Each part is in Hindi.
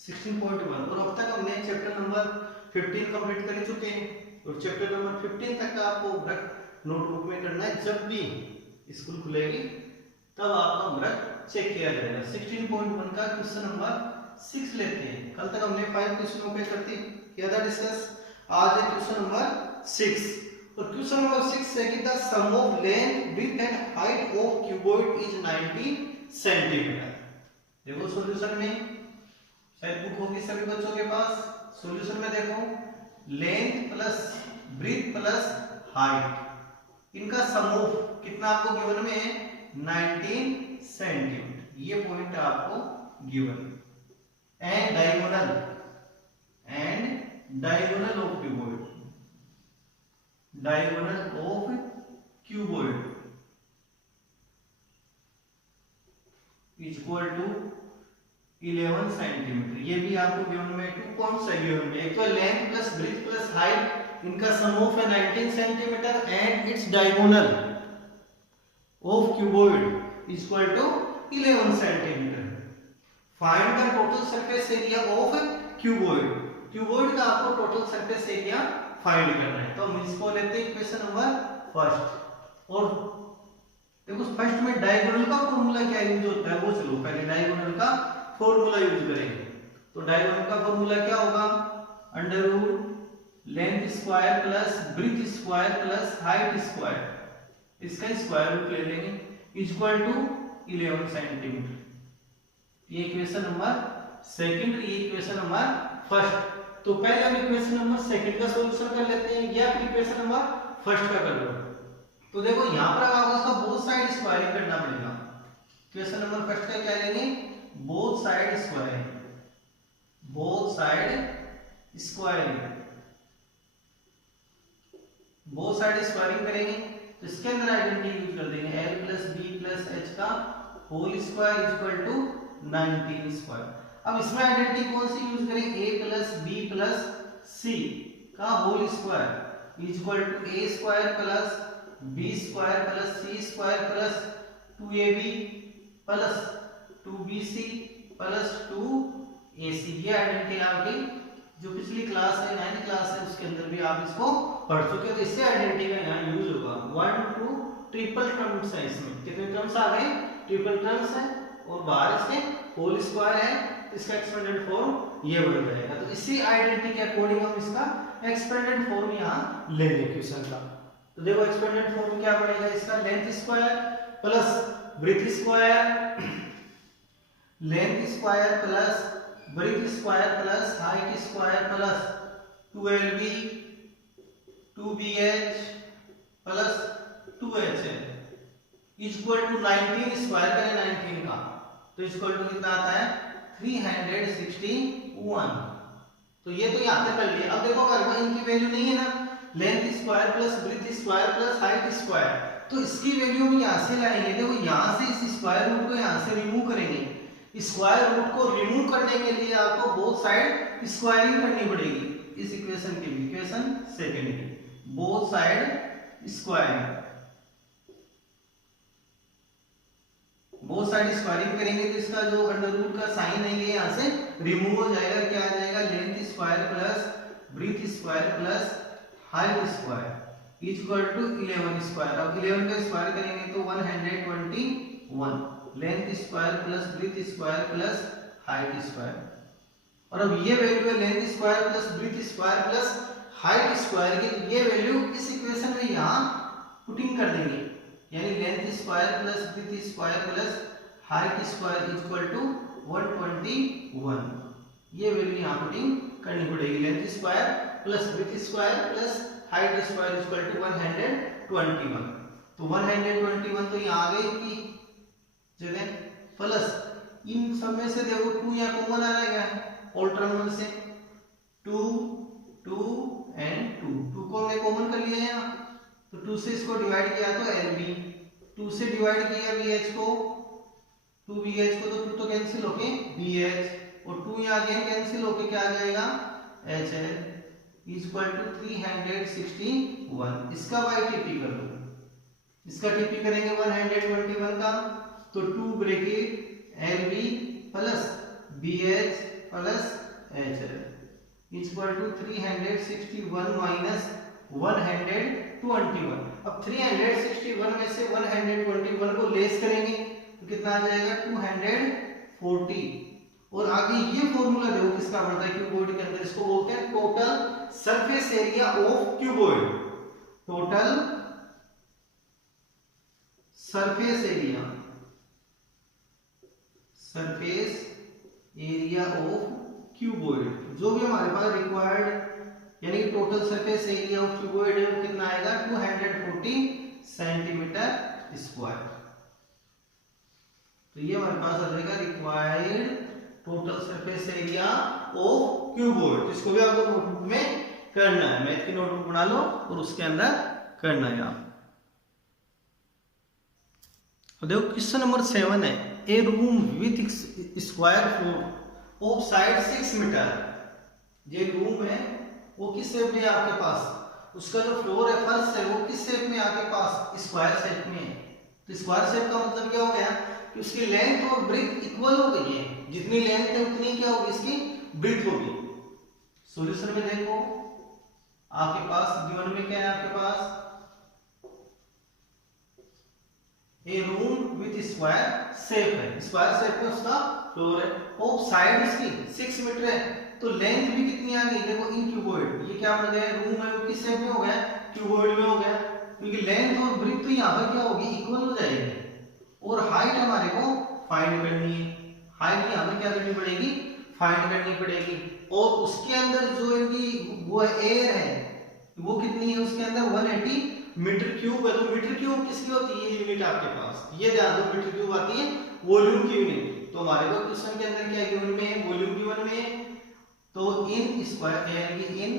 16.1 और अब तक हमने चैप्टर नंबर 15 कंप्लीट कर चुके हैं और चैप्टर नंबर 15 तक का आपको होमवर्क नोटबुक में करना है। जब भी स्कूल खुलेगी तब आपका होमवर्क चेक किया जाएगा। 16.1 का क्वेश्चन नंबर 6 लेते हैं। कल तक हमने 5 क्वेश्चनों पे किया था डिस्कस। आज है क्वेश्चन नंबर 6 और क्वेश्चन नंबर 6 है कि the sum of length width and height of cuboid is 90 centimetre. देखो सॉल्यूशन में शायद बुक होगी सभी बच्चों के पास। सॉल्यूशन में देखो length plus breadth plus height, इनका सम ऑफ कितना आपको गिवन में है 19 सेंटीमीटर। ये पॉइंट आपको given and diagonal of cuboid, diagonal of cuboid equal to 11 centimetre. ये भी आपको गिवन में 2 पॉइंट्स है गिवन में। एक तो length plus breadth plus height, इनका सम ऑफ है 19 centimetre and its diagonal of cuboid equal to 11 centimetre. Find the total surface area of cuboid. Cuboid का आपको टोटल सरफेस एरिया फाइंड करना है। तो हम इसको लेते हैं क्वेश्चन नंबर फर्स्ट। और देखो फर्स्ट में डायगोनल का फॉर्मूला क्या यूज होता है वो चलो पहले डायगोनल का फॉर्मूला यूज करेंगे। तो डायगोनल का फॉर्मूला क्या होगा, under root length square plus breadth square plus height square, इसका स्क्वायर रूट ले लेंगे इक्वल टू 11 सेंटीमीटर। ये इक्वेशन नंबर सेकंड, ये इक्वेशन नंबर फर्स्ट। तो पहले हम इक्वेशन नंबर सेकंड का सॉल्यूशन कर लेते हैं या फिर इक्वेशन नंबर फर्स्ट का कर लो। तो देखो यहां पर आपको इसका बोथ साइड स्क्वायरिंग करना पड़ेगा। इक्वेशन नंबर फर्स्ट का क्या लेंगे, both side squaring, both side squaring, both side squaring करेंगे। तो इसके अंदर आइडेंटिटी यूज कर देंगे l plus B plus H का whole square equal to 19 square. अब इसमें आइडेंटिटी कौन सी यूज करें, a plus B plus C का whole square equal to a square plus B square plus C square plus 2ab plus 2bc plus 2ac। ये आइडेंटिटी आपकी जो पिछली क्लास है 9th क्लास है उसके अंदर भी आप इसको पढ़ चुके हो। तो इससे आइडेंटिटी का यहाँ यूज होगा। 1 2 ट्रिपल टर्म्स है, इसमें कितने टर्म्स आ गए, ट्रिपल टर्म्स है और बाहर इसके होल स्क्वायर है। इसका एक्सपेंडेड फॉर्म ये बन जाएगा। तो इसी आइडेंटिटी के अकॉर्डिंग हम इसका एक्सपेंडेड फॉर्म यहाँ लेंगे क्वेश्चन का। तो देखो एक्सपेंडेड फॉर्म क्या पड़ेगा इसका, length square plus breadth square, length square plus breadth square plus height square plus 12b 2bh plus 2hn equal to 19 square करें 19 का तो इक्वल टू कितना आता है 361। तो ये तो यहाँ तक कर लिया। अब देखो अगर इनकी वैल्यू नहीं है ना, length square plus breadth square plus height square, तो इसकी वैल्यू हम यहाँ से लाएंगे। देखो यहाँ से इस स्क्वायर रूट को यहाँ से रिमूव करेंगे। स्क्वायर रूट को रिमूव करने के लिए आपको बोथ साइड स्क्वायरिंग करनी पड़ेगी। इस इक्वेशन की भी, इक्वेशन सेकंड की both side squaring, both side squaring करेंगे तो इसका जो अंडर रूट का साइन है ये यहाँ से रिमूव हो जाएगा। क्या आ जाएगा, length square plus breadth square plus height square equal to 11 square. अब 11 का स्क्वायर करेंगे तो 121, length square plus breadth square plus height square. और अब ये वैल्यू है length square plus breadth square plus height square की, ये वैल्यू इस इक्वेशन में यहाँ पुटिंग कर देंगे। यानी length square plus breadth square plus height square equal to 121, ये वैल्यू यहाँ पुटिंग करनी पड़ेगी। Length square plus breadth square plus height square equal to 121। तो 121 तो यहाँ आ गई की जगह प्लस इन सब में से देखो 2 यहाँ कॉमन आ रहा है ऑल टर्मिनल से 2 2 एंड 2 को हमने कॉमन कर लिया है। तो 2 से इसको डिवाइड किया तो LB, 2 से डिवाइड किया BH को, 2BH को तो 2 तो कैंसिल होके BH और 2 यहाँ अगेन कैंसिल होके क्या आ जाएगा HL इक्वल टू 361। इसका बाय टीपी कर लो, इसका टीपी करेंगे 121 का तो 2 bracket LB plus BH plus HL equal to 361 minus 121। अब 361 में से 121 को लेस करेंगे तो कितना आ जाएगा 240। और आगे ये फॉर्मूला देखो किसका बनता है क्यूबॉइड के अंदर, इसको बोलते हैं total surface area of cuboid. Total surface area of cuboid, जो भी हमारे पास रिक्वायर्ड यानी total surface area of cuboid है वो कितना आएगा 240 सेंटीमीटर स्क्वायर। तो ये हमारे पास आ जाएगा required total surface area of cuboid. इसको भी आपको नोटबुक में करना है, मैथ की नोटबुक बना लो और उसके अंदर करना है आप। तो देखो क्वेश्चन नंबर 7 है, a room with square floor of side 6 metre. ये रूम है वो किस शेप में है आपके पास, उसका जो फ्लोर है फर्श है वो किस शेप में आपके पास स्क्वायर शेप में है। तो स्क्वायर शेप का मतलब क्या हो गया कि उसकी लेंथ और ब्रेथ इक्वल हो गई है, जितनी लेंथ है उतनी क्या होगी इसकी ब्रेथ होगी। सॉल्यूशन में देखो आपके पास गिवन में क्या है, आपके पास ए रूम विथ स्क्वायर शेप है, स्क्वायर शेप में उसका फ्लोर है, ऑफ साइड इसकी 6 मीटर है, तो लेंथ भी कितनी आ गई देखो इन क्यूबॉइड। ये क्या बन गया रूम है वो किस शेप में हो गया क्यूबॉइड में हो गया, क्योंकि लेंथ और ब्रेथ तो यहाँ पर क्या होगी इक्वल हो जाएगी। और हाइट हमारे को फाइंड करनी है, हाइट यहाँ पे क्या करनी पड़ेगी फाइंड करनी पड़ेगी। और उसके अंदर जो इनकी वो एयर है वो कितनी है उसके अंदर 180 मीटर क्यूब है। तो मीटर क्यूब किसकी होती है यूनिट आपके पास, ये ध्यान दो मीटर क्यूब आती है वॉल्यूम की यूनिट। तो हमारे को क्वेश्चन के अंदर क्या गिवन में है वॉल्यूम गिवन में है, तो in square in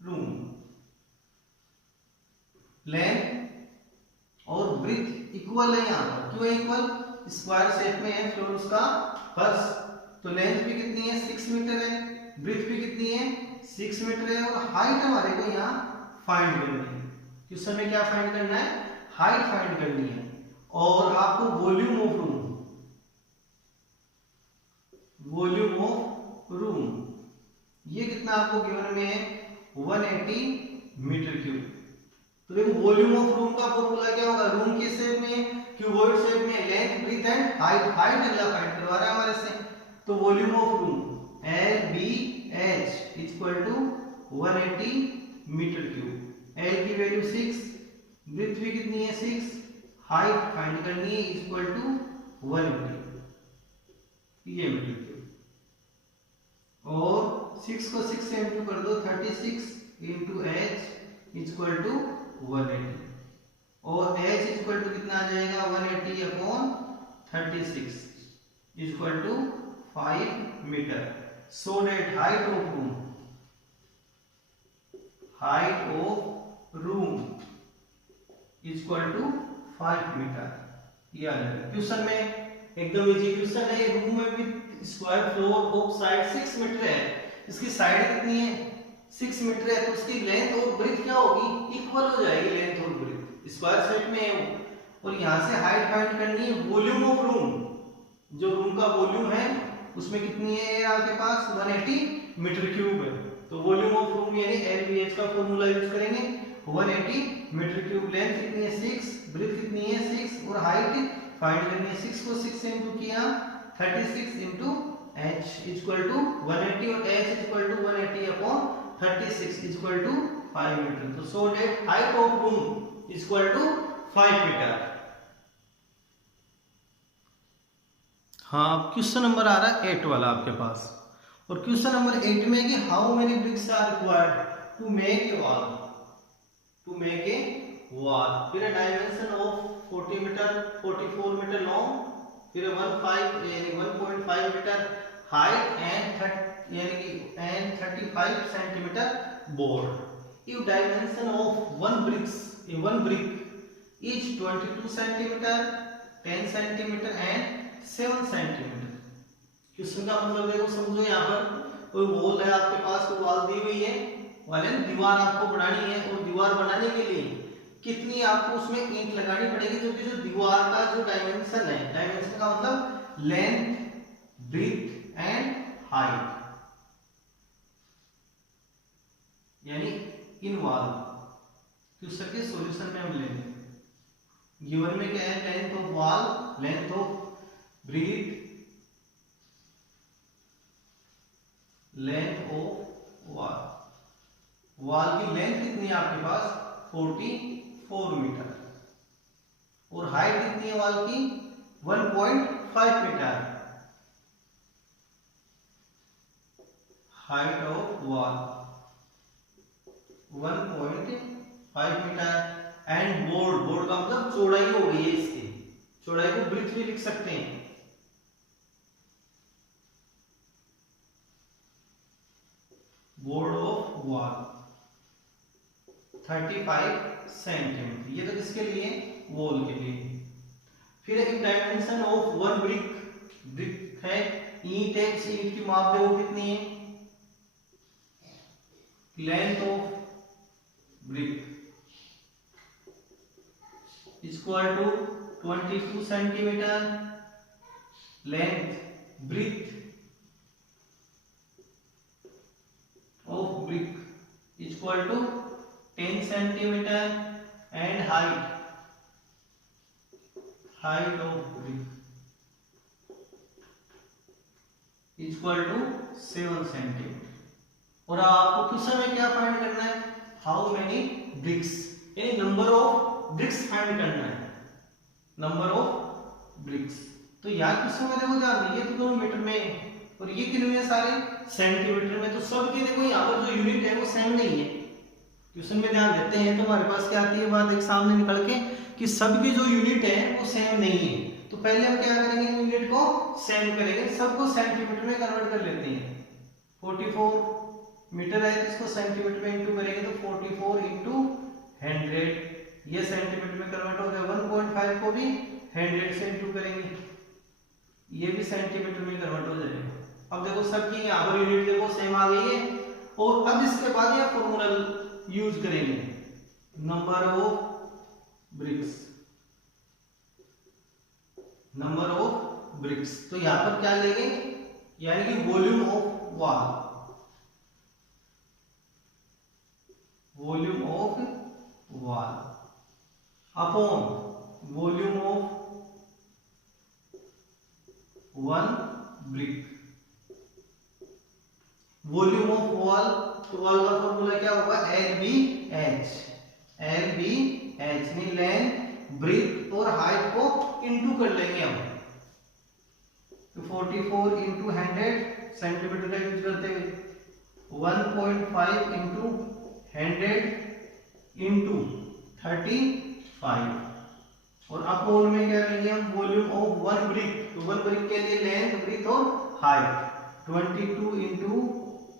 room length और ब्रेथ इक्वल है यहाँ पर, क्यों इक्वल स्क्वायर शेप में है फ्लोर उसका फर्श, तो लेंथ भी कितनी है 6 मीटर है, ब्रेथ भी कितनी है 6 मीटर है, और हाइट हमारे को यहाँ फाइंड करनी है। क्वेश्चन में क्या फाइंड करना है हाइट फाइंड करनी है। और आपको वॉल्यूम ऑफ रूम ये कितना आपको गिवन में है 180 मीटर क्यूब। तो देखो वॉल्यूम ऑफ रूम का फॉर्मूला क्या होगा, रूम किस शेप में क्यूबॉइड शेप में, length breadth and height, height अगला फाइंड करवा रहा है हमारे से। तो volume of room LBH equal to 180 metre cube. L की वैल्यू 6, ब्रेथ भी कितनी है 6, हाइट फाइंड करनी है इक्वल टू 180 ये मीटर क्यूब। और 6 को 6 से इंटू कर दो 36 इंटू H इक्वल टू 180, और H इक्वल टू कितना आ जाएगा 180 upon 36 equal to 5 metre. So that height of room equal to 5 metre. ये आ जाएगा क्वेश्चन में, एकदम इजी क्वेश्चन है। रूम में भी square floor of side 6 metre है, इसकी साइड कितनी है 6 मीटर है, तो उसकी लेंथ और ब्रेथ क्या होगी इक्वल हो जाएगी, लेंथ और ब्रेथ स्क्वायर शेप में है वो। और यहाँ से हाइट फाइंड करनी है वॉल्यूम ऑफ रूम, जो रूम का वॉल्यूम है उसमें कितनी है आपके पास 180 मीटर क्यूब है। तो वॉल्यूम ऑफ रूम यानी LBH का फॉर्मूला यूज करेंगे 180 मीटर क्यूब। लेंथ कितनी है 6, ब्रेथ कितनी है 6, और हाइट फाइंड करनी है 6 को 6 से इंटू किया 36 इंटू H इक्वल टू 180, और H equal to 180 upon 36 equal to 5 metre. तो so that height of room equal to 5 metre. हाँ क्वेश्चन नंबर आ रहा है 8 वाला आपके पास, और क्वेश्चन नंबर 8 में कि how many bricks are required to make a wall. फिर dimension of 40 metre 44 metre long, फिर 1.5 metre height and 35 centimetre board. If dimension of one brick is 22 centimetre 10 centimetre and 7 centimetre. Question का मतलब देखो समझो, यहाँ पर कोई वॉल है आपके पास, कोई वॉल दी हुई है, वाले दीवार आपको बनानी है, और दीवार बनाने के लिए कितनी आपको उसमें ईंट लगानी पड़ेगी, क्योंकि जो दीवार का जो डायमेंशन है, डायमेंशन का मतलब लेंथ ब्रीथ एंड हाइट, यानी इन वॉल। क्वेश्चन के सॉल्यूशन में हम लेंगे। गिवन में क्या है, length of wall, length of breath, length of wall. Wall की लेंथ कितनी है आपके पास 44 मीटर और हाइट कितनी है वॉल की 1.5 metre. Height of wall 1.5 metre and broad का मतलब चौड़ाई हो गई है, इसकी चौड़ाई को ब्रीथ भी लिख सकते हैं। बोर्ड ऑफ वॉल 35 सेंटीमीटर, ये तो किसके लिए, वॉल के लिए। फिर एक dimension of one brick, brick है ईंट है, इस ईंट की माप देखो कितनी है, length of brick equal to 22 centimetre, length breadth of brick equal to 10 centimetre and height of brick equal to 7 centimetre. और आपको क्वेश्चन में क्या फाइंड करना है, हाउ मेनी ब्रिक्स, यानी नंबर ऑफ ब्रिक्स फाइंड करना है, नंबर ऑफ ब्रिक्स। तो यहाँ क्वेश्चन में देखो ध्यान, ये तो 2 मीटर में और ये कितने में सारे सेंटीमीटर में, तो सबके देखो यहाँ पर जो यूनिट है वो सेम नहीं है। क्वेश्चन में ध्यान देते हैं तो हमारे पास क्या आती है बात एक सामने निकल के कि सबकी जो यूनिट है वो सेम नहीं है। तो पहले हम क्या करेंगे, यूनिट को सेम करेंगे, सबको सेंटीमीटर में कन्वर्ट कर लेते हैं। 44 मीटर है तो इसको सेंटीमीटर में इंटू करेंगे तो 44 इंटू 100, ये सेंटीमीटर में कन्वर्ट हो गया। 1.5 को भी 100 से इंटू करेंगे, ये भी सेंटीमीटर में कन्वर्ट हो जाएगा। अब देखो सबकी यहाँ पर यूनिट देखो सेम आ गई है। और अब इसके बाद यह फॉर्मूला यूज करेंगे, number of bricks, number of BRICS. तो यहां पर क्या लेंगे, यानी कि volume of wall, volume of wall upon volume of one brick. Volume of wall, तो वॉल का फॉर्मूला क्या होगा, LBH, LBH में लेंथ ब्रीथ और हाइट को इंटू कर लेंगे हम। तो 44 इंटू 100 सेंटीमीटर का यूज करते हुए 1.5 इंटू 100 इंटू 35 और अपॉन में क्या लेंगे हम, वॉल्यूम ऑफ वन ब्रिक। तो वन ब्रिक के लिए लेंथ ब्रीथ और हाइट 22 इंटू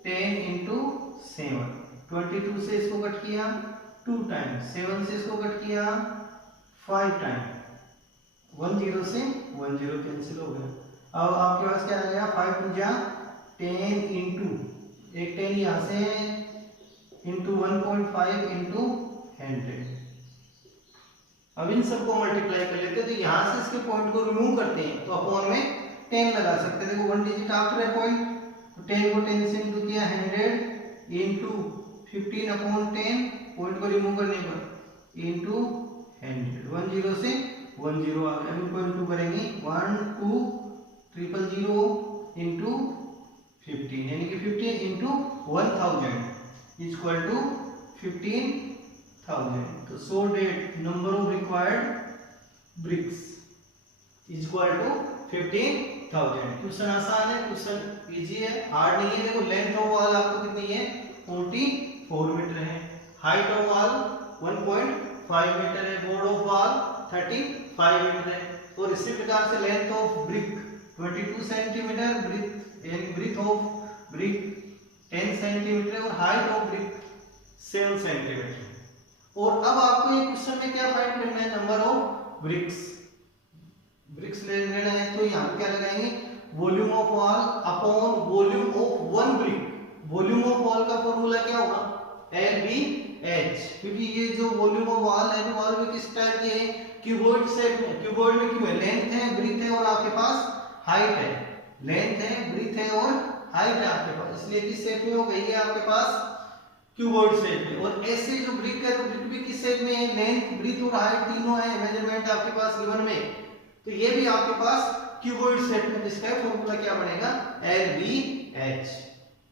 10 इंटू 7, 22 से इसको कट किया 2 टाइम, 7 से इसको कट किया 5 टाइम, 10 से 10 कैंसिल हो गया। अब आपके पास क्या आ गया, 5 टू जा 10 इंटू एक 10 यहाँ से इंटू 1.5 इंटू 100। अब इन सबको मल्टीप्लाई कर लेते हैं, तो यहाँ से इसके पॉइंट को रिमूव करते हैं तो अपॉन में 10 लगा सकते हैं। देखो 1 डिजिट आफ्टर है पॉइंट, तो 10 को 10 से इंटू किया 100 इंटू 15 अपॉन 10, पॉइंट को रिमूव करने पर इंटू 100, 10 से 10 आ गया। अब इनको इंटू करेंगे 1 2 000 इंटू 15, यानी कि 15 इंटू 1000 इक्वल टू 15,000। तो so that number of required bricks equal to 15,000। Question आसान है, क्वेश्चन इजी है, हार्ड नहीं है। देखो लेंथ ऑफ वॉल आपको कितनी है 44 मीटर है, हाइट ऑफ वॉल 1.5 मीटर है, बोर्ड ऑफ वॉल 35 मीटर है। और इसी प्रकार से length of brick 22 centimetre, breadth of brick 10 centimetre और हाइट ऑफ ब्रिक 7 सेंटीमीटर। और अब आपको ये क्वेश्चन में क्या फाइंड करना है, नंबर ऑफ ब्रिक्स, ब्रिक्स लेना है। तो यहाँ क्या लगाएंगे, volume of wall upon volume of one brick. Volume of wall का फॉर्मूला क्या होगा, LBH, क्योंकि ये जो वॉल्यूम ऑफ वॉल है, वॉल में किस टाइप की है, क्यूबॉइड शेप में। क्यूबॉइड में क्यों है, लेंथ है, ब्रीथ है और आपके पास हाइट है। लेंथ है, ब्रीथ है और हाइट है आपके पास, इसलिए किस शेप में हो गई है आपके पास क्यूबॉइड शेप में। और ऐसे जो ब्रिक है तो ब्रिक भी किस शेप में है, लेंथ, ब्रीथ और हाइट तीनों है मेजरमेंट आपके पास गिवन में, तो ये भी आपके पास क्यूबॉइड शेप में, जिसका फॉर्मूला क्या बनेगा LBH।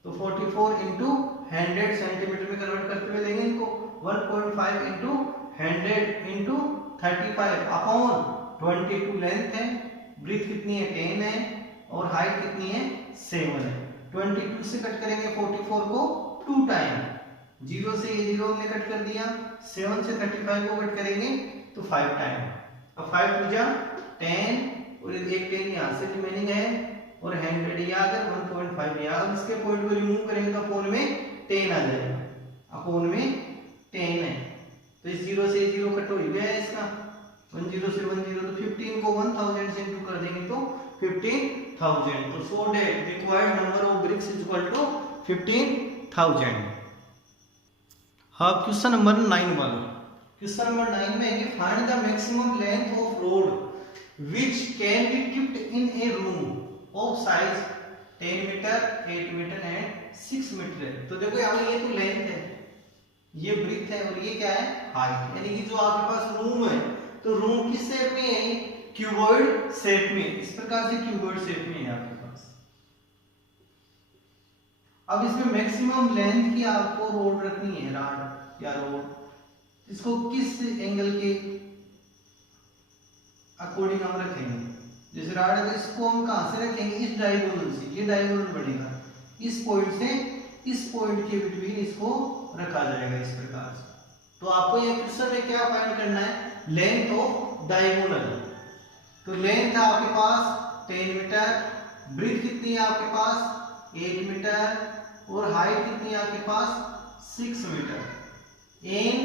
तो 44 इंटू 100 सेंटीमीटर में कन्वर्ट करते हुए लेंगे इनको, 1.5 इंटू 100 इंटू 35 अपॉन 22 लेंथ है, ब्रीथ कितनी है 10 है और हाइट कितनी है 7 है। 22 से कट करेंगे 44 को 2 टाइम, 0 से ये 0 हमने कट कर दिया, 7 से 35 को कट करेंगे तो 5 टाइम। अब 5 पूजा 10 और एक 10 यहाँ से रिमेनिंग है और 100 याद है 1.5 याद। अब इसके पॉइंट को रिमूव करेंगे तो अपोन में 10 आ जाएगा, अपोन में 10 है तो इस 0 से 0 कट हो गया है इसका, 10 से 10 तो 15 को 1000 से इंटू कर देंगे तो 15,000। तो so that required number of bricks is equal to 15,000। हाँ क्वेश्चन नंबर 9 वाला, क्वेश्चन नंबर 9 में है कि find the maximum length of road which can be kept in a room of size 10 metre, 8 metre and 6 metre है। तो देखो यहाँ ये तो लेंथ है, ये ब्रीथ है और ये क्या है हाइट, यानी कि जो आपके पास रूम है तो रूम किस शेप में है क्यूबॉइड शेप में, इस प्रकार से क्यूबॉइड शेप में है आपके पास। अब इसमें मैक्सिमम लेंथ की आपको रोड रखनी है, रॉड या रोड, इसको किस एंगल के अकॉर्डिंग हम रखेंगे। जैसे रॉड है तो इसको हम कहां से रखेंगे, इस डायगोनल से, ये डायगोनल बनेगा, इस पॉइंट से इस पॉइंट के बिटवीन इसको रखा जाएगा इस प्रकार से। तो आपको ये क्वेश्चन में क्या फाइंड करना है, लेंथ ऑफ डायगोनल। तो लेंथ है आपके पास 10 मीटर, ब्रीथ कितनी है आपके पास 8 मीटर और हाइट कितनी है आपके पास 6 metre in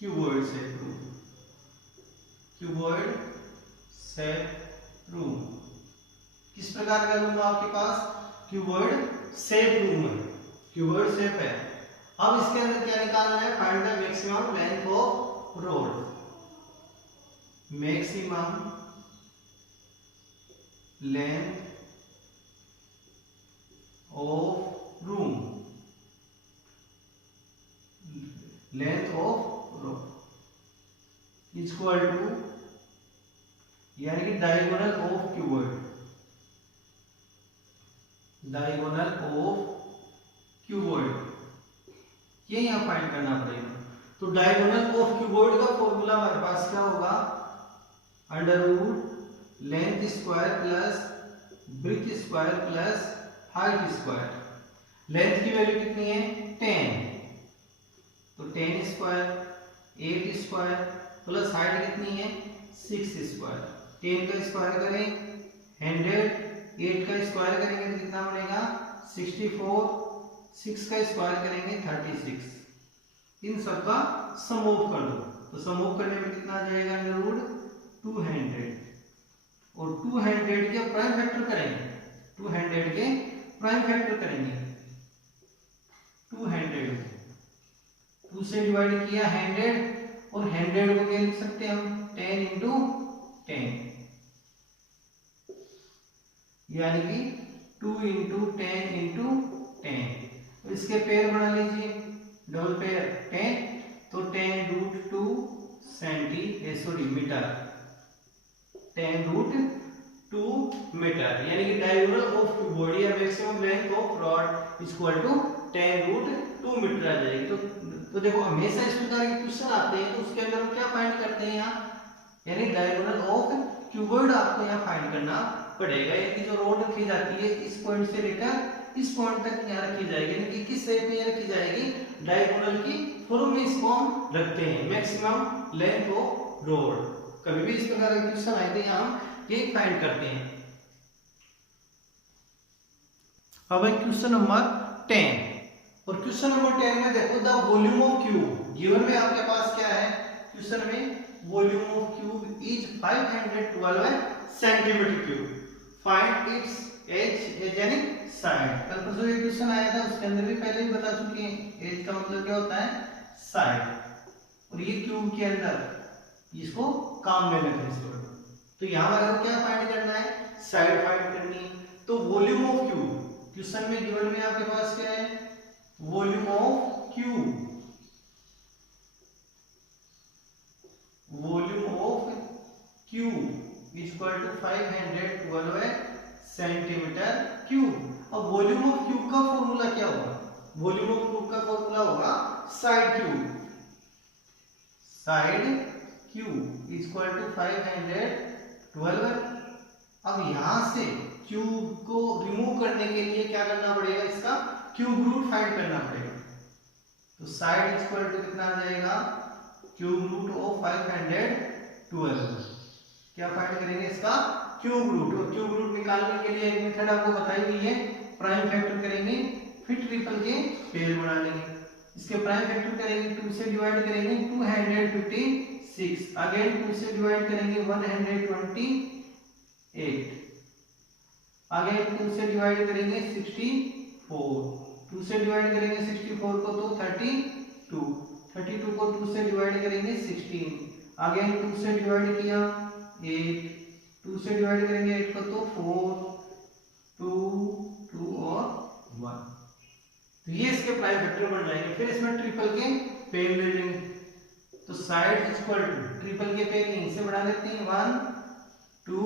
cuboid shape room, cuboid shape room. किस प्रकार का रूम आपके पास, क्यूबॉइड शेप रूम है, क्यूबॉइड शेप है। अब इसके अंदर क्या निकालना है, find the maximum length of rod, maximum length of room, length of rod equal to यानी कि diagonal of cuboid, diagonal of cuboid, ये यहां फाइंड करना पड़ेगा। तो डायगोनल ऑफ क्यूबॉइड का फॉर्मूला हमारे पास क्या होगा, under root length square plus breadth square plus height square. लेंथ की वैल्यू कितनी है 10, तो 10 स्क्वायर, 8 स्क्वायर प्लस हाइट कितनी है 6 स्क्वायर। 10 का स्क्वायर करें 100, 8 का स्क्वायर करेंगे तो कितना बनेगा 64, 6 का स्क्वायर करेंगे 36। इन सब का सम ऑफ कर दो, तो सम ऑफ करने में कितना आ जाएगा अंडर रूट 200 और 200 के प्राइम फैक्टर करेंगे, 200 के प्राइम फैक्टर करेंगे 200, 2 से डिवाइड किया 100 और 100 को क्या लिख सकते हैं हम 10 इंटू 10 यानी कि 2 इंटू 10 इंटू 10। तो इसके पेयर बना लीजिए, डबल पेयर 10, तो 10 रूट 2 मीटर, 10 रूट 2 मीटर यानी कि डायगोनल ऑफ क्यूबॉइड या maximum length of rod equal to 10 root 2 metre आ जाएगी। तो देखो हमेशा इस प्रकार के क्वेश्चन आते हैं तो उसके अंदर हम क्या फाइंड करते हैं यहाँ, यानी डायगोनल ऑफ क्यूबॉइड आपको यहाँ फाइंड करना पड़ेगा। यानी जो रोड रखी जाती है इस पॉइंट से लेकर इस पॉइंट तक यहाँ रखी जाएगी, यानी कि किस शेप में रखी जाएगी, डायगोनल की फॉर्म में इसको हम रखते हैं, मैक्सिमम लेंथ ऑफ रोड। कभी भी इस प्रकार के क्वेश्चन आए थे यहाँ हम ये फाइंड करते हैं। अब है क्वेश्चन नंबर 10 और क्वेश्चन नंबर 10 में देखो the volume of cube given में आपके पास क्या है, क्वेश्चन में volume of cube is 512 centimetre cube, find its edge एजेनिक साइड। कल परसों एक क्वेश्चन आया था उसके अंदर भी पहले ही बता चुके हैं, एज का मतलब क्या होता है साइड, और ये क्यूब के अंदर इसको काम में लेते हैं। तो यहाँ पर हमको क्या फाइंड करना है, साइड फाइंड करनी है। तो वॉल्यूम ऑफ क्यूब, क्वेश्चन में गिवन में आपके पास क्या है, volume of cube, volume of cube equal to 512 centimetre cube. अब वॉल्यूम ऑफ क्यूब का फॉर्मूला क्या होगा, वॉल्यूम ऑफ क्यूब का फॉर्मूला होगा side cube, side cube equal to 512। अब यहां से क्यूब को रिमूव करने के लिए क्या करना पड़ेगा, इसका क्यूब रूट फाइंड करना पड़ेगा। तो साइड इक्वल टू कितना आ जाएगा, क्यूब रूट ऑफ 512। क्या फाइंड करेंगे, इसका क्यूब रूट। और क्यूब रूट निकालने के लिए एक मेथड आपको बताई हुई है, प्राइम फैक्टर करेंगे, फिर ट्रिपल के पेयर बना लेंगे। इसके प्राइम फैक्टर करेंगे, 2 से डिवाइड करेंगे 256, अगेन 2 से डिवाइड करेंगे 128, अगेन 2 से डिवाइड करेंगे 64, 2 से डिवाइड करेंगे 64 को तो 32 को 2 से डिवाइड करेंगे 16, अगेन 2 से डिवाइड किया 8, 2 से डिवाइड करेंगे 8 को तो 4, 2 और 1। तो ये इसके प्राइम फैक्टर बन जाएंगे। फिर इसमें ट्रिपल के पेयर ले लेंगे। तो साइड इक्वल टू ट्रिपल के पेयर यहीं से बढ़ा लेते हैं, 1, 2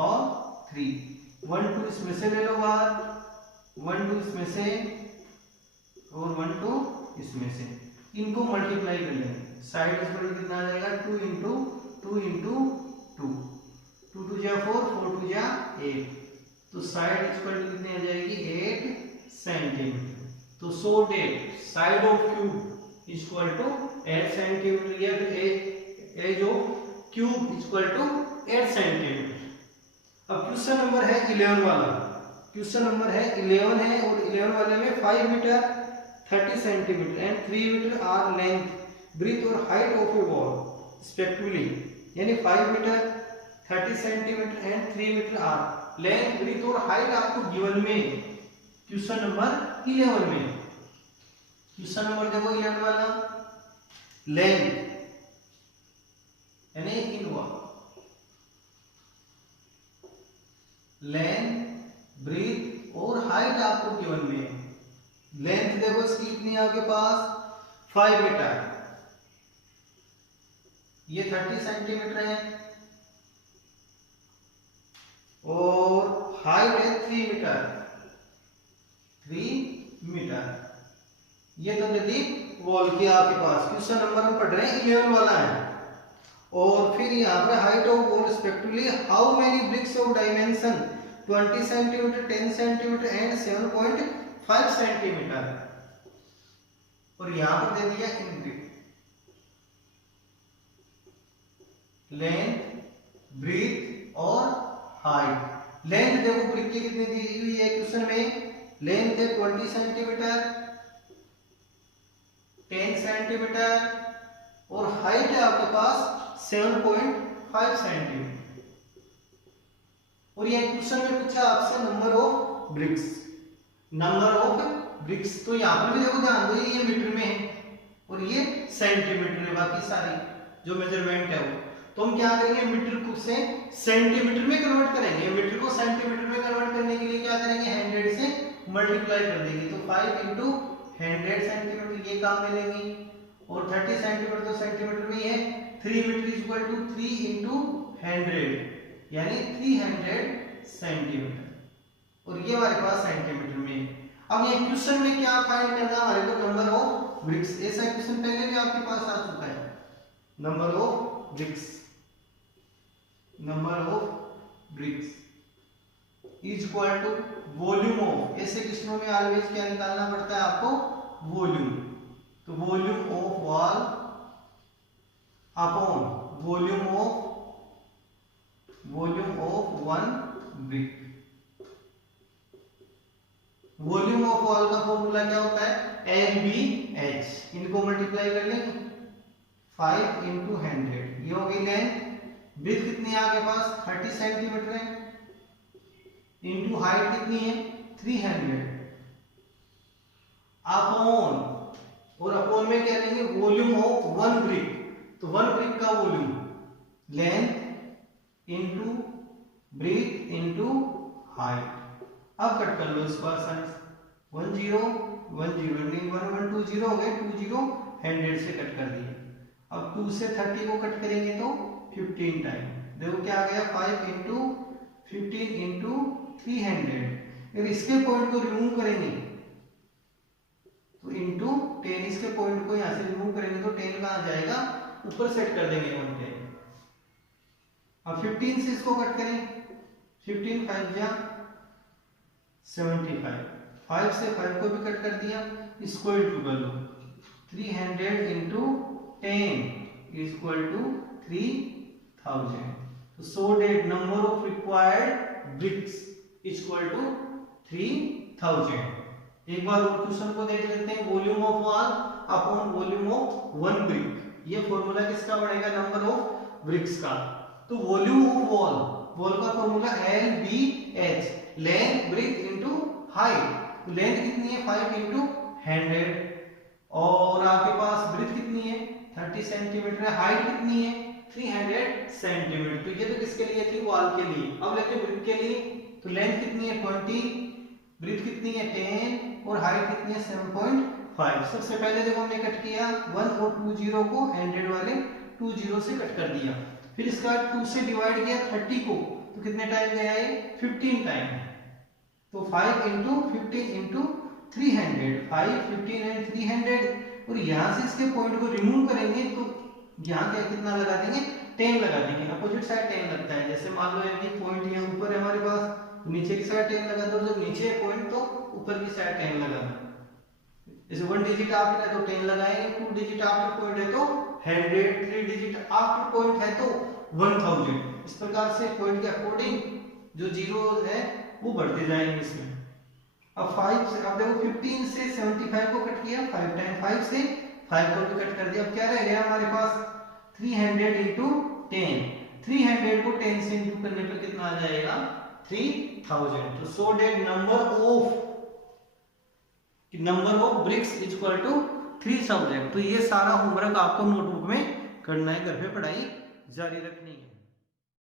और 3। 1, 2 इसमें से ले लो बाहर, 1, 2 इसमें से और 1, 2 इसमें से, इनको मल्टीप्लाई कर लेंगे। साइड इक्वल टू कितना आ जाएगा, 2 इंटू 2 इंटू 2, 2 2 जा 4, 4 2 जा 8। तो साइड इक्वल टू कितनी आ जाएगी, 8 सेंटीमीटर। तो so that side of cube equal to 8 centimetre, या फिर edge of cube equal to 8 centimetre. अब क्वेश्चन नंबर है 11 वाला, क्वेश्चन नंबर है 11 है, और 11 वाले में 5 metre 30 centimetre and 3 metre are length, breadth और height of a wall respectively, यानी 5 metre 30 centimetre and 3 metre are length, breadth और हाइट आपको गिवन में क्वेश्चन नंबर 11 में। क्वेश्चन नंबर देखो 11 वाला, लेंथ यानी इन लेंथ, ब्रीथ और हाइट आपको गिवन में है। लेंथ देखो इसकी कितनी है आपके पास, 5 मीटर, ये 30 सेंटीमीटर है, और हाइट है 3 मीटर, 3 मीटर। ये तो यदि वॉल की आपके पास, क्वेश्चन नंबर हम पढ़ रहे हैं 11 वाला है। और फिर यहाँ पर height of wall respectively, how many bricks of dimension 20 centimetre, 10 centimetre and 7.5 centimetre. और यहाँ पर दे दिया इन ब्रिक, लेंथ, ब्रीथ और हाइट। लेंथ देखो ब्रिक की कितनी दी हुई है क्वेश्चन में, लेंथ है 20 सेंटीमीटर, 10 सेंटीमीटर, और हाइट है आपके पास 7.5 सेंटीमीटर। और ये क्वेश्चन में पूछा आपसे number of bricks, number of BRICS. तो यहाँ पर भी देखो ध्यान दो, ये मीटर में है और ये सेंटीमीटर है, बाकी सारी जो मेजरमेंट है वो। तो हम क्या करेंगे, मीटर को से सेंटीमीटर में कन्वर्ट करेंगे। मीटर को सेंटीमीटर में कन्वर्ट करने के लिए क्या करेंगे, 100 से मल्टीप्लाई कर देंगे। तो 5 इंटू 100 सेंटीमीटर ये काम में लेंगे, और 30 सेंटीमीटर तो सेंटीमीटर में ही है, 3 मीटर इक्वल टू 3 इंटू 100 यानी 300 सेंटीमीटर, और ये हमारे पास सेंटीमीटर में है। अब ये क्वेश्चन में क्या फाइंड करना है हमारे को, नंबर ऑफ ब्रिक्स। ऐसा क्वेश्चन पहले भी आपके पास आ चुका है, number of bricks, number of bricks is equal to volume of. ऐसे क्वेश्चनों में ऑलवेज क्या निकालना पड़ता है आपको, वॉल्यूम। तो volume of wall upon volume of one brick. Volume of wall का फॉर्मूला क्या होता है, LBH। इनको मल्टीप्लाई कर लेंगे, 5 इंटू 100 ये होगी लेंथ। ब्रीथ कितनी है आपके पास, 30 सेंटीमीटर है, इंटू हाइट कितनी है 300, अपॉन, और अपॉन में क्या लेंगे, वॉल्यूम ऑफ वन ब्रिक। तो वन ब्रिक का volume, length into breadth into height. अब कट कर लो इसको आसानी से, 1 0 1 0 नहीं 1 1 2 0 हो गए, 2 0 100 से कट कर दिए। अब 2 से 30 को कट करेंगे तो 15 टाइम, देखो क्या आ गया 5 इंटू 15 इंटू 300। अगर इसके पॉइंट को रिमूव करेंगे तो इंटू 10, इसके पॉइंट को यहाँ से रिमूव करेंगे तो 10 कहाँ जाएगा, ऊपर सेट कर देंगे 110। अब 15 से इसको कट करें, 15 5 जा 75, 5 से 5 को भी कट कर दिया, इसको इक्वल कर लो 300 इंटू 10 इज इक्वल टू 3000। तो so that number of required bricks is equal to 3000। एक बार और क्वेश्चन को देख लेते हैं, volume of wall upon volume of one brick. ये फॉर्मूला किसका बढ़ेगा, नंबर ऑफ ब्रिक्स का। तो वॉल्यूम ऑफ वॉल, वॉल का formula LBH, length brick into height. Length कितनी है 5 इंटू 100, और आपके पास ब्रिथ कितनी है 30 सेंटीमीटर है, हाइट कितनी है 300 सेंटीमीटर। तो ये तो किसके लिए थी, वॉल के लिए। अब लेते ब्रिथ के लिए, तो लेंथ कितनी है 20, ब्रिथ कितनी है 10 और हाइट कितनी है 7.5। सबसे पहले देखो हमने कट किया 1 और 2 0 को 100 वाले 2 0 से कट कर दिया, फिर इसके बाद 2 से डिवाइड किया 30 को, तो कितने टाइम गया ये 15 टाइम। तो 5 इंटू 15 इंटू 300, 5 15 एंड 300। और यहाँ से इसके पॉइंट को रिमूव करेंगे तो यहाँ क्या कितना लगा देंगे 10 लगा देंगे, अपोजिट साइड 10 लगता है। जैसे मान लो ये पॉइंट यहाँ ऊपर है हमारे पास, तो नीचे की साइड 10 लगा दो, जब नीचे है पॉइंट तो ऊपर की साइड 10 लगा दो। जैसे 1 डिजिट आफ्टर है तो 10 लगाएंगे, 2 डिजिट आफ्टर पॉइंट है तो 100, 3 डिजिट आफ्टर पॉइंट है तो 1000। इस प्रकार से पॉइंट के अकॉर्डिंग जो जीरो है वो बढ़ते जाएंगे इसमें। अब 5 से, अब देखो 15 से 75 को कट किया, 5 टाइम 5 से 5 को भी कट कर दिया। अब क्या रह गया हमारे पास 300 इंटू 10, 300 को 10 से इंटू करने पर कितना आ जाएगा 3000। तो so that number of bricks is equal to 3000। तो ये सारा होमवर्क आपको नोटबुक में करना है, घर पे पढ़ाई जारी रखनी है।